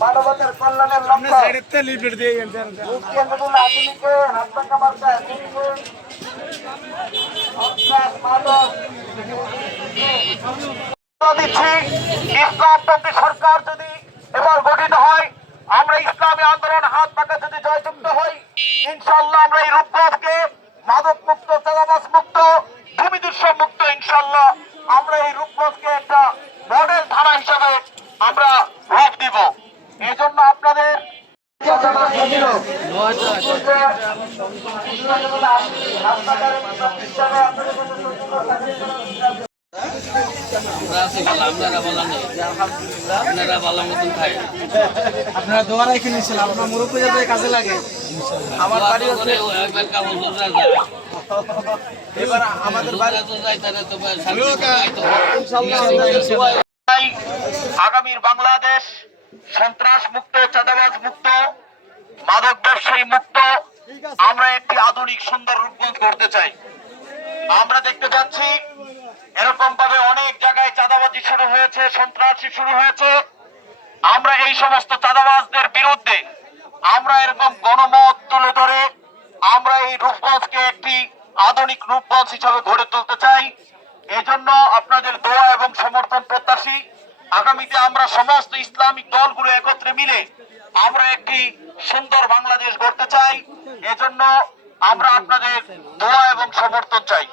মানবতার কল্যাণের লক্ষ্যে। মাদক। দিচ্ছি ইসলামপন্থী সরকার যদি এবার গঠিত হয় আমরা ইসলামী আন্দোলন হাত পাকা যদি জয়যুক্ত হই ইনশাল্লাহ আমরা এই রূপগঞ্জকে মাদক মুক্ত চাঁদাবাস মুক্ত ভূমি দূষণ মুক্ত ইনশাল্লাহ আমরা এই রূপগঞ্জকে একটা মডেল থানা হিসাবে আমরা রূপ দিব। এই জন্য আপনাদের আপনারা আপনার মুরব্বী যাতে কাজে লাগে। আমার বাড়ি হচ্ছে এবার আমাদের বাড়ি চাই আগামীর বাংলাদেশ সন্ত্রাস মুক্ত, চাঁদাবাজ মুক্ত, মাদক ব্যবসায়ী মুক্ত। আমরা একটি আধুনিক, সুন্দর রূপগঞ্জ করতে চাই। আমরা দেখতে পাচ্ছি এরকম ভাবে অনেক জায়গায় চাঁদাবাজি শুরু হয়েছে, সন্ত্রাসী শুরু হয়েছে। আমরা এই সমস্ত চাঁদাবাজদের বিরুদ্ধে আমরা এরকম গণমত তুলে ধরে আমরা এই রূপগঞ্জকে একটি আধুনিক রূপগঞ্জ হিসাবে গড়ে তুলতে চাই। এজন্য আপনাদের দোয়া এবং সমর্থন প্রত্যাশী আগামীতে আমরা সমস্ত ইসলামিক দলগুলো একত্রে মিলে আমরা একটি সুন্দর বাংলাদেশ গড়তে চাই। এজন্য আমরা আপনাদের দোয়া এবং সমর্থন চাই।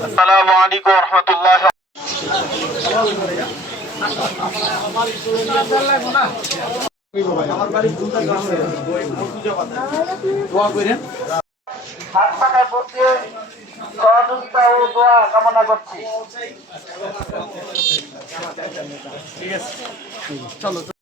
আসসালামু আলাইকুম রহমতুল্লাহ হাত পাকায় পড়তে সহযোগিতা ও দোয়া কামনা করছি। চলো।